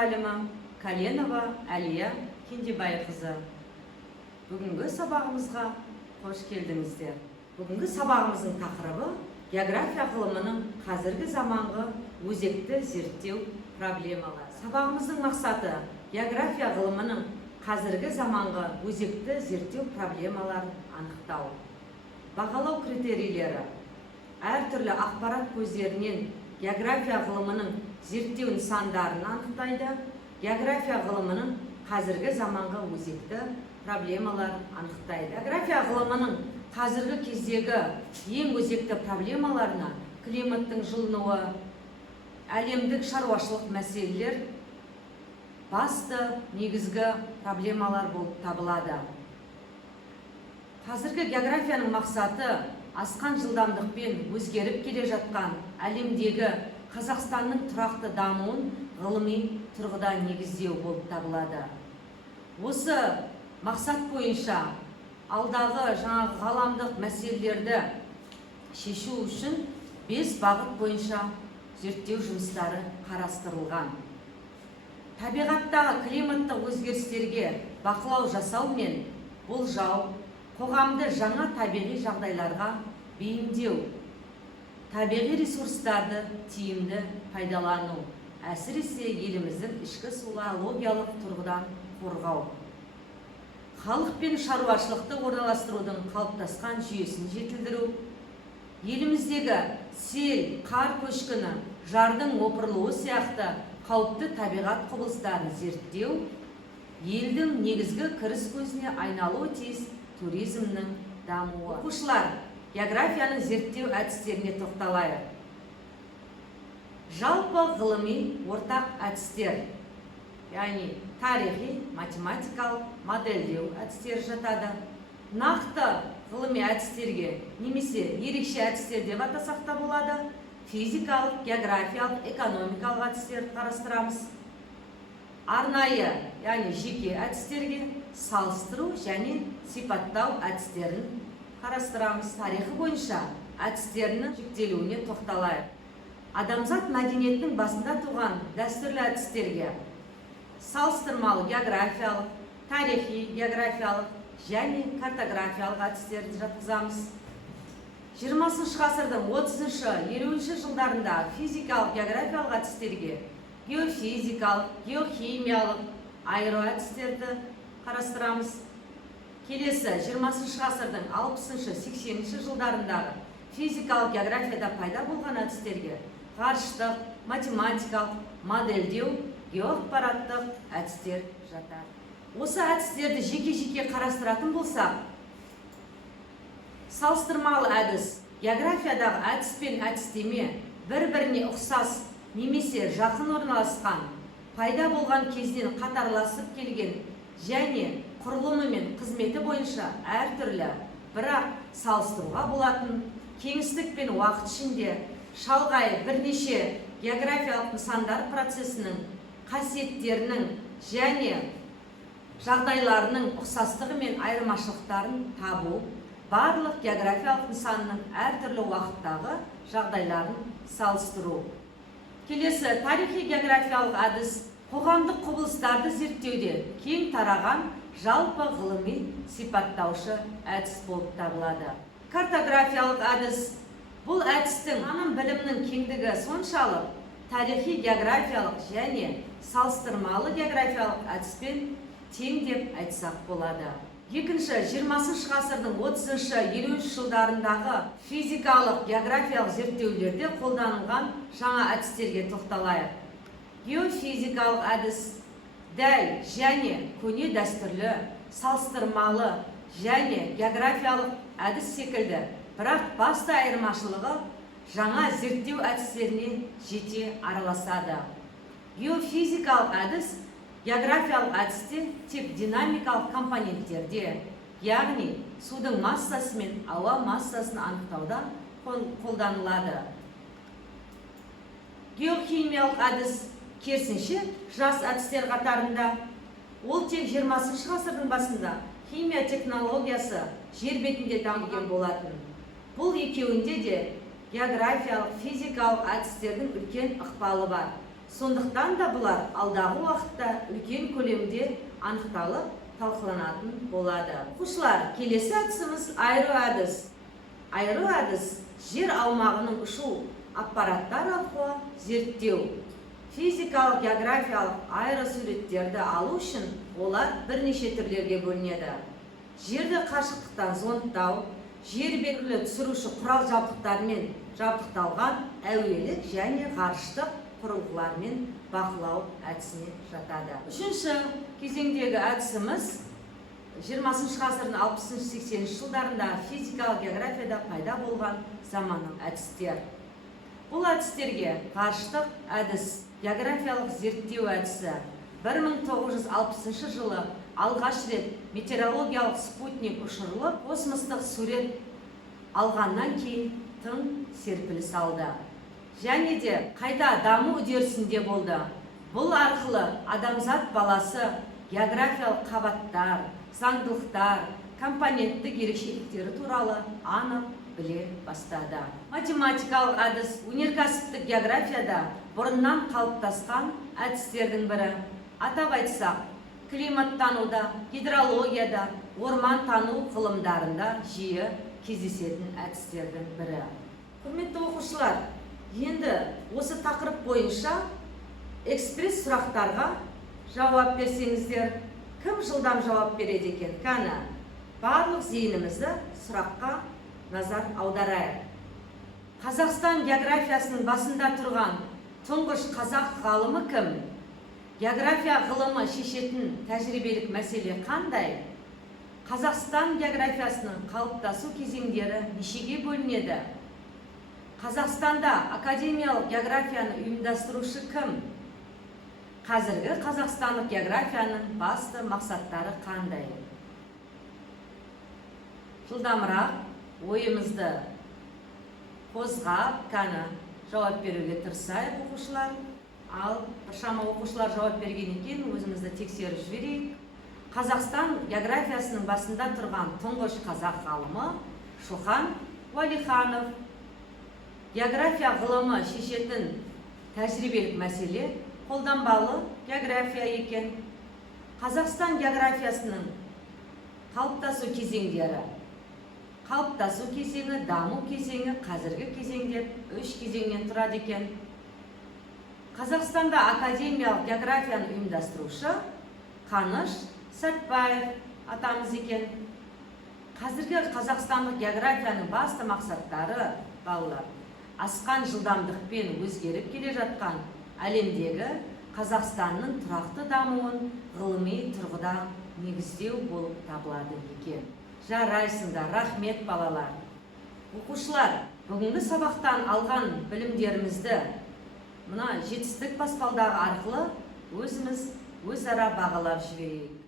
мұғалімі Каленова Әлия Кендебайқызы. Бүгінгі сабағымызға қош келдіңіздер. Бүгінгі сабағымыздың тақырыбы география ғылымының қазіргі заманғы өзекті зерттеу проблемалары. Сабағымыздың мақсаты география ғылымының қазіргі заманғы өзекті зерттеу проблемаларын анықтау. Бағалау критерийлері әртүрлі ақпарат көздерінен география ғылымының зерттеу нысандарын анықтайды. География ғылымының қазіргі заманғы өзекті проблемаларын анықтайды. География ғылымының қазіргі кездегі ең өзекті проблемаларына климаттың жылынуы, әлемдік шаруашылық мәселелер басты негізгі проблемалар болып табылады. Қазіргі географияның мақсаты асқан жылдамдықпен өзгеріп келе жатқан әлемдегі Қазақстанның тұрақты дамуын ғылыми тұрғыда негіздеу болып табылады. Осы мақсат бойынша алдағы ғаламдық мәселелерді шешу үшін 5 бағыт бойынша зерттеу жұмыстары қарастырылған. Табиғаттағы климаттық өзгерістерге бақылау жасау мен болжау, қоғамды жаңа табиғи жағдайларға бейімдеу, табиғи ресурстарды тиімді пайдалану, әсіресе еліміздің ішкі экологиялық тұрғыдан қорғау, халық пен шаруашылықты орналастырудың қалыптасқан жүйесін жетілдіру, еліміздегі сел, қар көшкіні, жардың опырылуы сияқты қауіпті табиғат құбылыстарын зерттеу, елдің негізгі кіріс көзіне айналуы тиіс туризмнің дамуы. Оқушылар, географияның зерттеу әдістеріне тоқталайық. Жалпы ғылыми ортақ әдістер, яғни тарихи, математикалық модельдеу әдістері жатады. Нақты ғылыми әдістерге немесе ерекше әдістер деп атасақ та болады. Физикалық, географиялық, экономикалық әдістерді қарастырамыз. Арнайы, яғни жеке әдістерге салыстыру және сипаттау әдістерін қарастырамыз. Тарихы бойынша әдістерінің жіктелуіне тоқталайық. Адамзат мәдениетінің басында туған дәстүрлі әдістерге салыстырмалы географиялық, тарихи географиялық және картографиялық әдістерді жатқызамыз. 20 ғасырдың 30-50 жылдарында физикалық географиялық әдістерге геофизикалық, геохимиялық аэроәдістерді қарастырамыз. Келесі 20 ғасырдың 60-80 жылдарындағы физикалық географияда пайда болған әдістерге ғарыштық, математикалық, модельдеу, геоақпараттық әдістер жатады. Осы әдістерді жеке-жеке қарастыратын болсақ, салыстырмалы әдіс, географиядағы әдіс пен әдістеме бір-біріне ұқсас немесе жақын орналасқан, пайда болған кезден қатарласып келген және құрылымы мен қызметі бойынша әртүрлі, бірақ салыстыруға болатын, кеңістік пен уақыт ішінде шалғай бірнеше географиялық нысандар процесінің қасиеттерінің және жағдайларының ұқсастығы мен айырмашылықтарын табу, барлық географиялық нысанның әртүрлі уақыттағы жағдайларын салыстыру. Келесі тарихи географиялық әдіс қоғамдық құбылыстарды зерттеуде кең тараған жалпы ғылыми сипаттаушы әдіс болып табылады. Картографиялық әдіс бұл әдістің таным білімнің кеңдігі соншалық тарихи географиялық және салыстырмалы географиялық әдіспен тең деп айтсақ болады. Екінші 20 ғасырдың 30-50 жылдарындағы физикалық географиялық зерттеулерде қолданылған жаңа әдістерге тоқталайық. Геофизикалық әдіс дәл және көне дәстүрлі, салыстырмалы және географиялық әдіс секілді, бірақ басты айырмашылығы жаңа зерттеу әдістеріне жете араласады. Геофизикалық әдіс географиялық әдісте тек динамикалық компоненттерде, яғни судың массасы мен ауа массасын анықтауда қолданылады. Геохимиялық әдіс керісінше жас әдістер қатарында. Ол тек 20 ғасырдың басында химия технологиясы жер бетінде дамыған болатын. Бұл екеуінде де географиялық, физикалық әдістердің үлкен ықпалы бар. Сондықтан да бұлар алдағы уақытта үлкен көлемде анықталып талқыланатын болады. Оқушылар, келесі әдісіміз айыру әдіс. Айыру әдіс жер аумағының ұшу аппараттар арқылы зерттеу. Физикалық, географиялық аэросуреттерді алу үшін олар бірнеше түрлерге бөлінеді. Жерді қашықтықтан зондтау, жер бетіне түсіруші құрал жабдықтармен жабдықталған әуелік және ғарыштық құрылғылармен бақылау әдісіне жатады. Үшінші кезеңдегі әдісіміз 20 ғасырдың 60-80 жылдарында физикалық географияда пайда болған заманның әдістер. Бұл әдістерге ғарыштық әдіс, географиялық зерттеу әдісі 1960 жылы алғаш рет метеорологиялық спутник ұшырылып, космостық сурет алғаннан кейін тың серпіліс алды. Және де қайта даму үдерісінде болды. Бұл арқылы адамзат баласы географиялық қабаттар, заңдылықтар, компоненттік ерекшеліктері туралы анық біле бастады. Математикалық әдіс өнеркәсіптік географияда бұрыннан қалыптасқан әдістердің бірі. Атап айтсақ, климаттануда, гидрологияда, орман тану ғылымдарында жиі кездесетін әдістердің бірі. Құрметті оқушылар, енді осы тақырып бойынша экспресс сұрақтарға жауап берсеңіздер, кім жылдам жауап береді екен? Кәні, барлық зейінімізді сұраққа назар аударайық. Қазақстан географиясының басында тұрған тұңғыш қазақ ғалымы кім? География ғылымы шешетін тәжірибелік мәселе қандай? Қазақстан географиясының қалыптасу кезеңдері нешеге бөлінеді? Қазақстанда академиялық географияны ұйымдастырушы кім? Қазіргі қазақстандық географияның басты мақсаттары қандай? Жылдамырақ ойымызды қозғап, кәні жауап беруге тырысайық оқушылар. Ал шама оқушылар жауап берген екен, өзімізді тексеріп жіберейік. Қазақстан географиясының басында тұрған тұңғыш қазақ ғалымы Шоқан Уәлиханов. География ғылымы шешетін тәжірибелік мәселе қолданбалы география екен. Қазақстан географиясының қалыптасу кезеңдері. Қалыптасу кезеңі, даму кезеңі, қазіргі кезең деп 3 кезеңнен тұрады екен. Қазақстанда академиялық географияны ұйымдастырушы Қаныш Сәтбаев атамыз екен. Қазіргі қазақстандық географияның басты мақсаттары, балалар, асқан жылдамдықпен өзгеріп келе жатқан әлемдегі Қазақстанның тұрақты дамуын ғылыми тұрғыда негіздеу болып табылады екен. Жарайсыңдар, рахмет балалар. Оқушылар, бүгінгі сабақтан алған білімдерімізді мына жетістік баспалдағы арқылы өзіміз өзара бағалап жіберейік.